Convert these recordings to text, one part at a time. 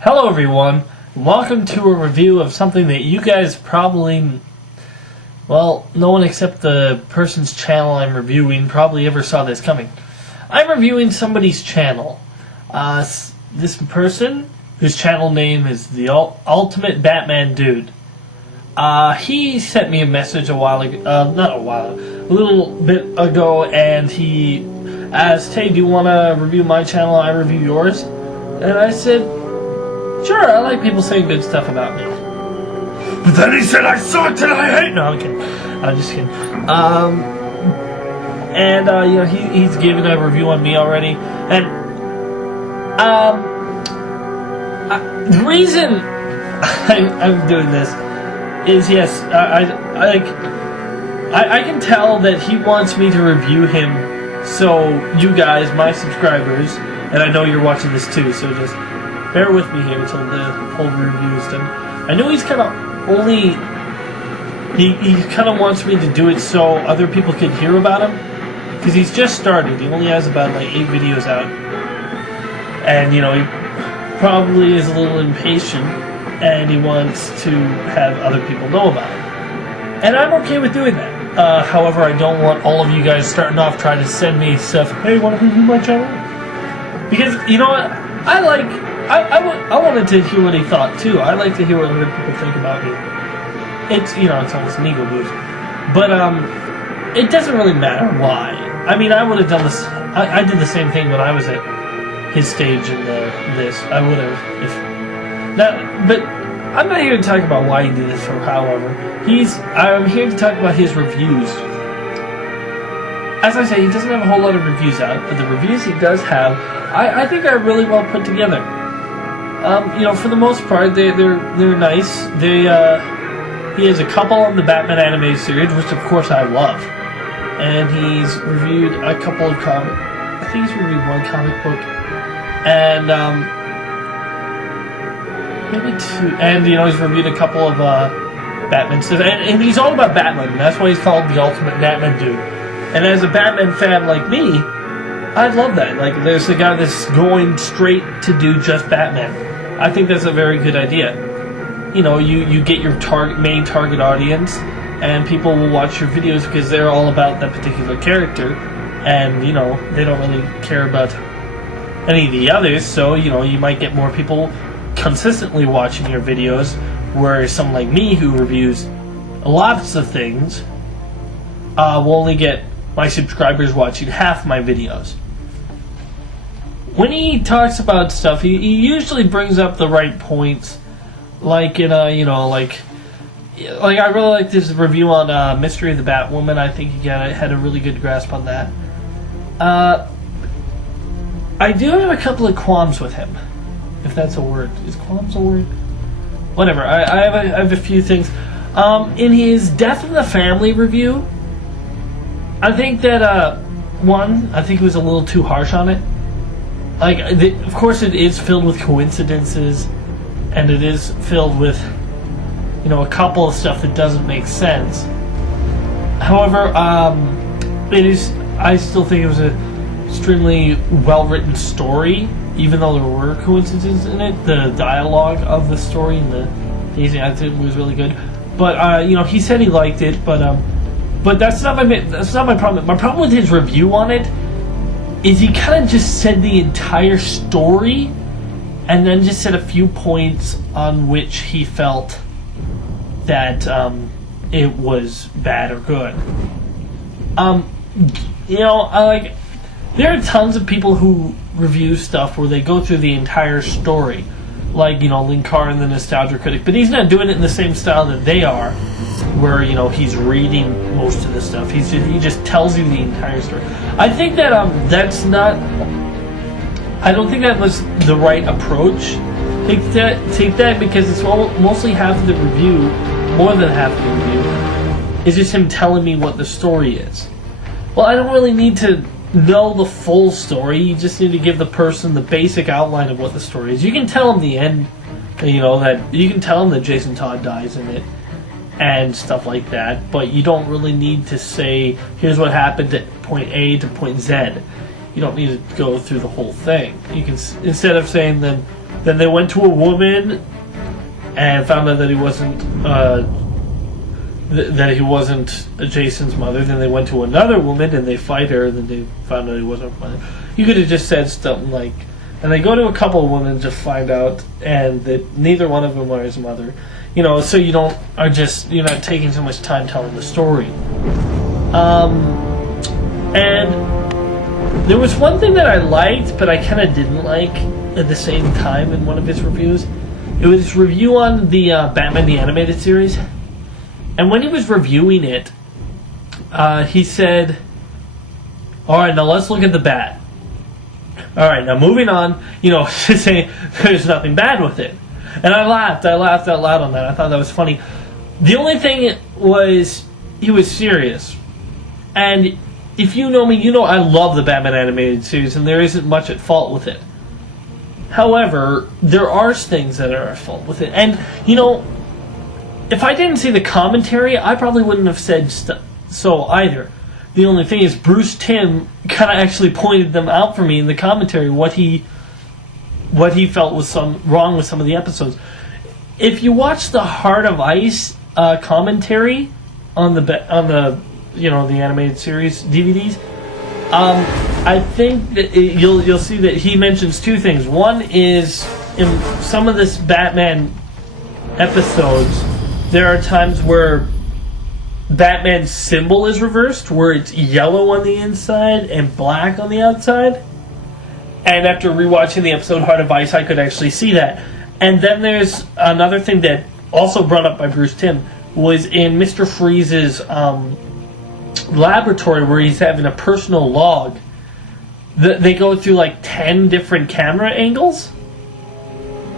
Hello everyone, welcome to a review of something that you guys probably, well, no one except the person's channel I'm reviewing probably ever saw this coming. I'm reviewing somebody's channel. This person, whose channel name is the Ultimate Batman Dude. He sent me a message a little bit ago, and he asked, hey, do you want to review my channel? I review yours. And I said, sure, I like people saying good stuff about me. But then he said I sucked and I hate. No, I'm kidding. I'm just kidding. He's given a review on me already, and the reason I'm doing this is yes, I can tell that he wants me to review him, so you guys, my subscribers, and I know you're watching this too, so just bear with me here until the whole review is done. I know he's kind of he kind of wants me to do it so other people can hear about him, because he's just started. He only has about like 8 videos out, and he probably is a little impatient, and he wants to have other people know about him. And I'm okay with doing that. However, I don't want all of you guys starting off trying to send me stuff. Hey, want to review my channel? Because you know what, I wanted to hear what he thought too. I like to hear what other people think about me. It's it's almost an ego boost, but it doesn't really matter why. I mean, I would have done this. I did the same thing when I was at his stage in this. I would have but I'm not here to talk about why he did this or however. I'm here to talk about his reviews. As I say, he doesn't have a whole lot of reviews out, but the reviews he does have, I think are really well put together. For the most part, they're nice. He has a couple of the Batman animated series, which of course I love, and he's reviewed a couple of I think he's reviewed one comic book, and maybe 2, and he's reviewed a couple of Batman stuff, and he's all about Batman, and that's why he's called the Ultimate Batman Dude. And as a Batman fan like me, I love that. Like, there's a guy that's going straight to do just Batman. I think that's a very good idea. You get your main target audience, and people will watch your videos because they're all about that particular character, and they don't really care about any of the others. So you might get more people consistently watching your videos, whereas someone like me who reviews lots of things will only get my subscribers watching half my videos. When he talks about stuff, he usually brings up the right points, like in I really like this review on Mystery of the Batwoman. I think he had a really good grasp on that. I do have a couple of qualms with him, if that's a word. Is qualms a word? Whatever. I have a few things. In his Death in the Family review, I think that I think he was a little too harsh on it. Of course, it is filled with coincidences, and it is filled with, a couple of stuff that doesn't make sense. However, I still think it was a extremely well-written story, even though there were coincidences in it. The dialogue of the story and the pacing, I think, was really good. But he said he liked it, but that's not my problem. My problem with his review on it is he kind of just said the entire story, and then just said a few points on which he felt that it was bad or good. There are tons of people who review stuff where they go through the entire story, like Linkar, the Nostalgia Critic, but he's not doing it in the same style that they are, where he's reading most of the stuff. He just tells you the entire story. I think that that's not. I don't think that was the right approach. Take that because it's mostly half of the review, more than half of the review, is just him telling me what the story is. Well, I don't really need to know the full story. You just need to give the person the basic outline of what the story is. You can tell them the end, that you can tell them that Jason Todd dies in it and stuff like that, but you don't really need to say, here's what happened at point A to point Z. You don't need to go through the whole thing. You can, instead of saying then, Then they went to a woman and found out that he wasn't Jason's mother. Then they went to another woman and they fight her. Then they found out he wasn't her mother. You could have just said something like, and they go to a couple of women to find out, and that neither one of them are his mother. So you're not taking so much time telling the story. And there was one thing that I liked, but I kind of didn't like at the same time in one of his reviews. It was his review on the Batman the Animated Series. And when he was reviewing it, he said, alright, now let's look at the Bat. Alright, now moving on, saying there's nothing bad with it. And I laughed out loud on that. I thought that was funny. The only thing was, he was serious. And if you know me, you know I love the Batman Animated Series, and there isn't much at fault with it. However, there are things that are at fault with it. And, if I didn't see the commentary, I probably wouldn't have said so either. The only thing is, Bruce Timm kind of actually pointed them out for me in the commentary, what he felt was wrong with some of the episodes. If you watch the Heart of Ice commentary on the animated series DVDs, I think that you'll see that he mentions two things. One is, in some of this Batman episodes, there are times where Batman's symbol is reversed, where it's yellow on the inside and black on the outside. And after rewatching the episode Heart of Ice, I could actually see that. And then there's another thing that also brought up by Bruce Timm, was in Mr. Freeze's laboratory, where he's having a personal log. They go through like 10 different camera angles.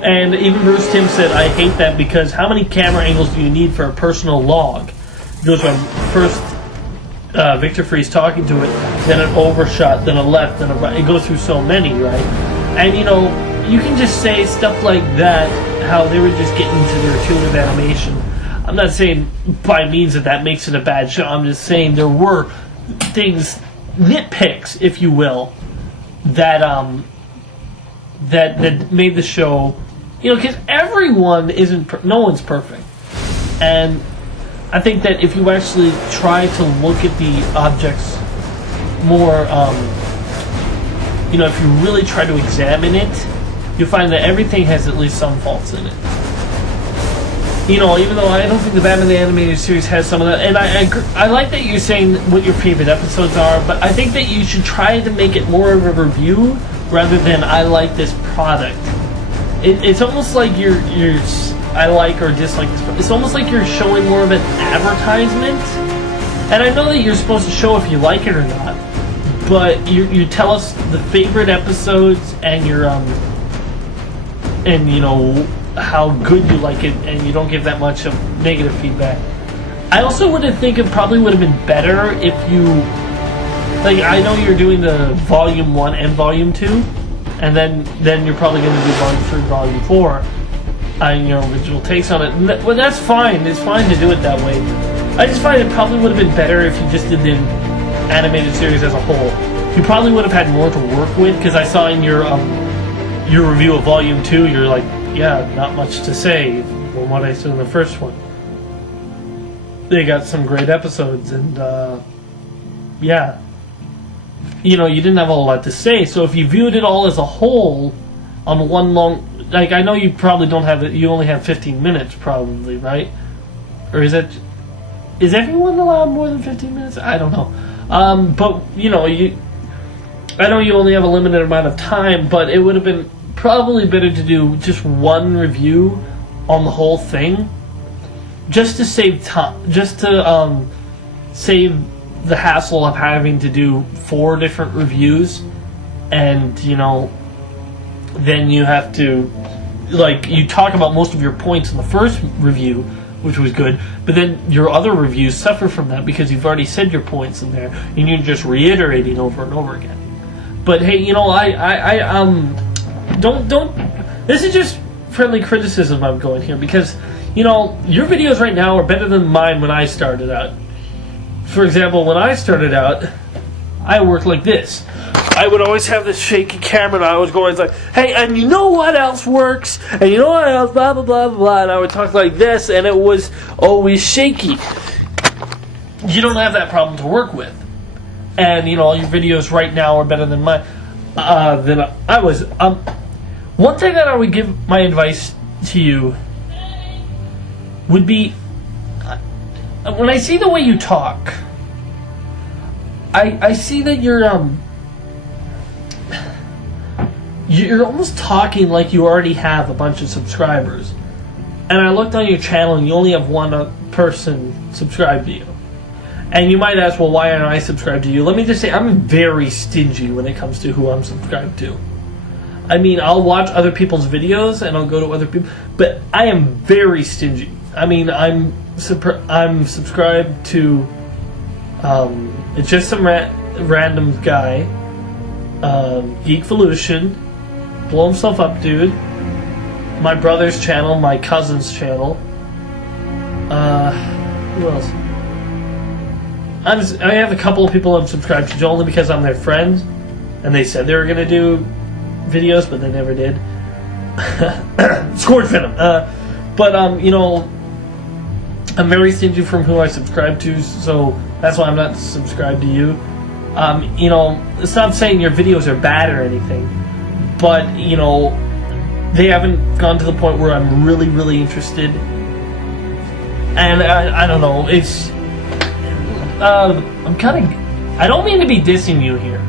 And even Bruce Timm said, I hate that, because how many camera angles do you need for a personal log? It goes from first Victor Freeze talking to it, then an overshot, then a left, then a right. It goes through so many, right? And you can just say stuff like that, how they were just getting to their tune of animation. I'm not saying by means that makes it a bad show. I'm just saying there were things, nitpicks, if you will, that that made the show, because everyone no one's perfect. And I think that if you actually try to look at the objects more, if you really try to examine it, you'll find that everything has at least some faults in it. Even though I don't think the Batman the Animated Series has some of that, and I like that you're saying what your favorite episodes are, but I think that you should try to make it more of a review rather than I like this product. It's almost like you're I like or dislike this. It's almost like you're showing more of an advertisement. And I know that you're supposed to show if you like it or not, but you tell us the favorite episodes and your how good you like it, and you don't give that much of negative feedback. I also would think it probably would have been better if you, I know you're doing the Volume 1 and Volume 2, and then you're probably going to do Volume 3, Volume 4, and your original takes on it. Well, that's fine. It's fine to do it that way. I just find it probably would have been better if you just did the animated series as a whole. You probably would have had more to work with, because I saw in your review of Volume 2, you're like, yeah, not much to say from what I said in the first one. They got some great episodes, and yeah. You didn't have a whole lot to say, so if you viewed it all as a whole on one long... I know you probably don't have it, you only have 15 minutes, probably, right? Or is everyone allowed more than 15 minutes? I don't know. But, I know you only have a limited amount of time, but it would have been probably better to do just one review on the whole thing, just to save time, just to save the hassle of having to do 4 different reviews, and then you have to, you talk about most of your points in the first review, which was good, but then your other reviews suffer from that because you've already said your points in there, and you're just reiterating over and over again. But hey, don't. This is just friendly criticism I'm going here, because your videos right now are better than mine when I started out. For example, when I started out, I worked like this. I would always have this shaky camera, and I was going like, hey, and you know what else works? And you know what else? Blah, blah, blah, blah. And I would talk like this, and it was always shaky. You don't have that problem to work with. And, you know, all your videos right now are better than mine. Than I was. One thing that I would give my advice to you would be, when I see the way you talk, I see that you're almost talking like you already have a bunch of subscribers. And I looked on your channel and you only have one person subscribed to you. And you might ask, well, why aren't I subscribed to you? Let me just say, I'm very stingy when it comes to who I'm subscribed to. I mean, I'll watch other people's videos and I'll go to other people, but I am very stingy. I mean, I'm subscribed to, it's just some random guy, Geekvolution, blow himself up, dude. My brother's channel, my cousin's channel. Who else? I have a couple of people I'm subscribed to only because I'm their friend, and they said they were gonna do videos, but they never did. Scored Venom. But you know, I'm very stingy from who I subscribe to, so that's why I'm not subscribed to you. You know, it's not saying your videos are bad or anything, but you know, they haven't gone to the point where I'm really, really interested. And I don't know. It's I'm kind of. I don't mean to be dissing you here.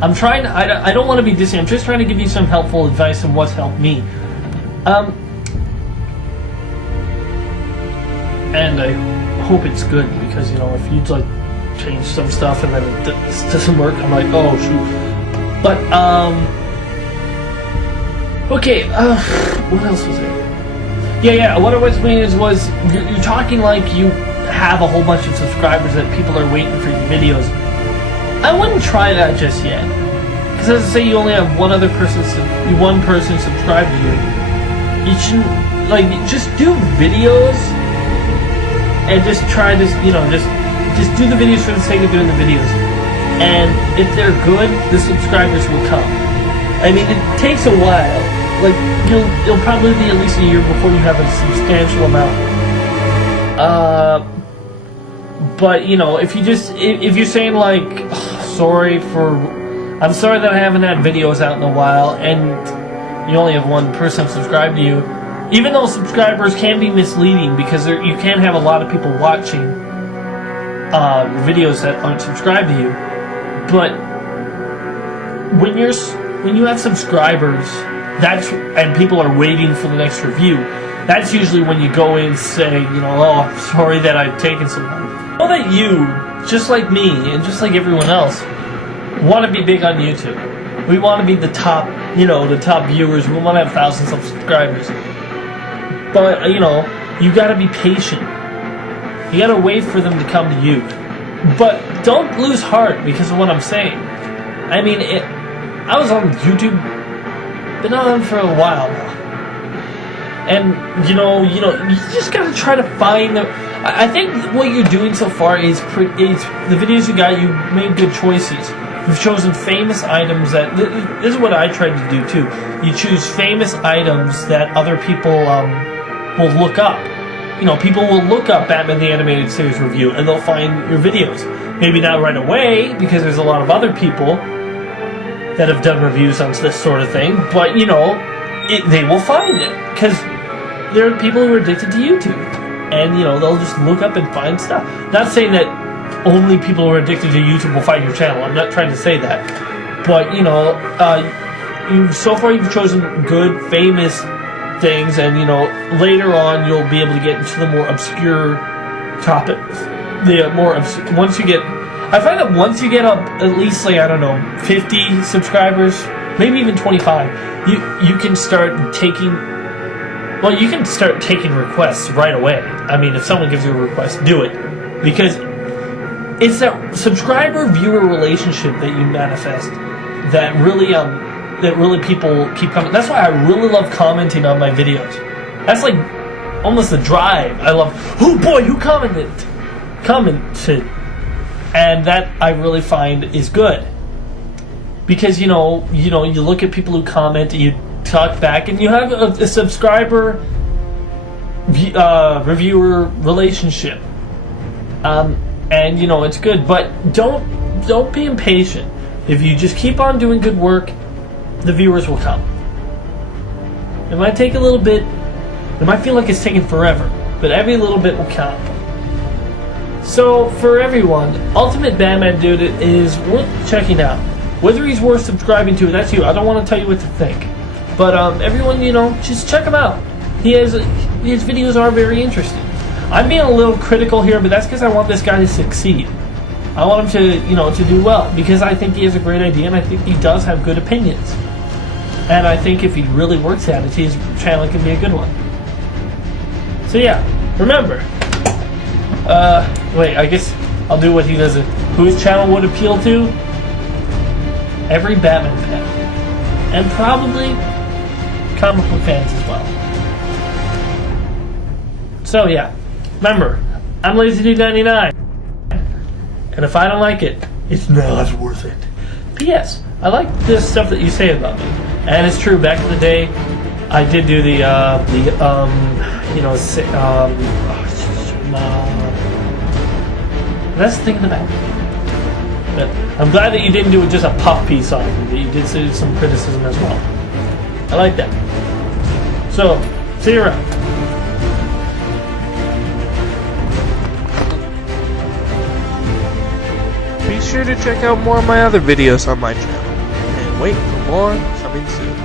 I'm trying. I don't want to be dissing. I'm just trying to give you some helpful advice on what's helped me. And I hope it's good, because you know, if you'd like change some stuff and then it doesn't work, I'm like, oh shoot. But okay. What else was there? Yeah. What I was meaning was you're talking like you have a whole bunch of subscribers that people are waiting for your videos. I wouldn't try that just yet, because as I say, you only have one person subscribed to you. You shouldn't, like, just do videos and just try to, you know, just do the videos for the sake of doing the videos. And if they're good, the subscribers will come. I mean, it takes a while. Like, you'll probably be at least a year before you have a substantial amount. But you know, if you're saying like, I'm sorry that I haven't had videos out in a while, and you only have one person subscribed to you, even though subscribers can be misleading, because you can have a lot of people watching videos that aren't subscribed to you. But when you have subscribers, and people are waiting for the next review, that's usually when you go in saying, you know, oh, I'm sorry that I've taken so long. I know that you, just like me, and just like everyone else, want to be big on YouTube. We want to be the top, you know, the top viewers. We want to have thousands of subscribers. But, you know, you got to be patient. You got to wait for them to come to you. But don't lose heart because of what I'm saying. I mean, I was on YouTube, been on for a while now. And, you know, you just gotta try to find I think what you're doing so far is the videos you got, you made good choices. You've chosen famous items that, this is what I tried to do too. You choose famous items that other people will look up. You know, people will look up Batman the Animated Series review and they'll find your videos. Maybe not right away, because there's a lot of other people that have done reviews on this sort of thing, but, you know, they will find it, because there are people who are addicted to YouTube, and you know, they'll just look up and find stuff. Not saying that only people who are addicted to YouTube will find your channel. I'm not trying to say that, but you know, so far you've chosen good, famous things, and you know, later on you'll be able to get into the more obscure topics. I find that once you get up at least, like, I don't know, 50 subscribers, maybe even 25, you can start taking. Well, you can start taking requests right away. I mean, if someone gives you a request, do it. Because it's that subscriber-viewer relationship that you manifest that really people keep coming. That's why I really love commenting on my videos. That's like almost the drive. I love, oh boy, who commented. And that I really find is good. because you look at people who comment and you talk back, and you have a subscriber reviewer relationship, and it's good. But don't be impatient. If you just keep on doing good work, the viewers will come. It might take a little bit. It might feel like it's taking forever, but every little bit will count. So for everyone, Ultimate Batman Dude is worth checking out. Whether he's worth subscribing to, that's you. I don't want to tell you what to think. But everyone, just check him out. His videos are very interesting. I'm being a little critical here, but that's because I want this guy to succeed. I want him to do well, because I think he has a great idea, and I think he does have good opinions. And I think if he really works at it, his channel can be a good one. So yeah, remember. Wait, I guess I'll do what he does. Who his channel would appeal to? Every Batman fan. And probably comic book fans as well. So yeah, remember, I'm LazyDude99. And if I don't like it, it's not worth it. P.S. I like this stuff that you say about me. And it's true, back in the day, I did do that's the thing in the back. But I'm glad that you didn't do just a puff piece on it, that you did say some criticism as well. I like that. So, see you around. Be sure to check out more of my other videos on my channel. And wait for more coming soon.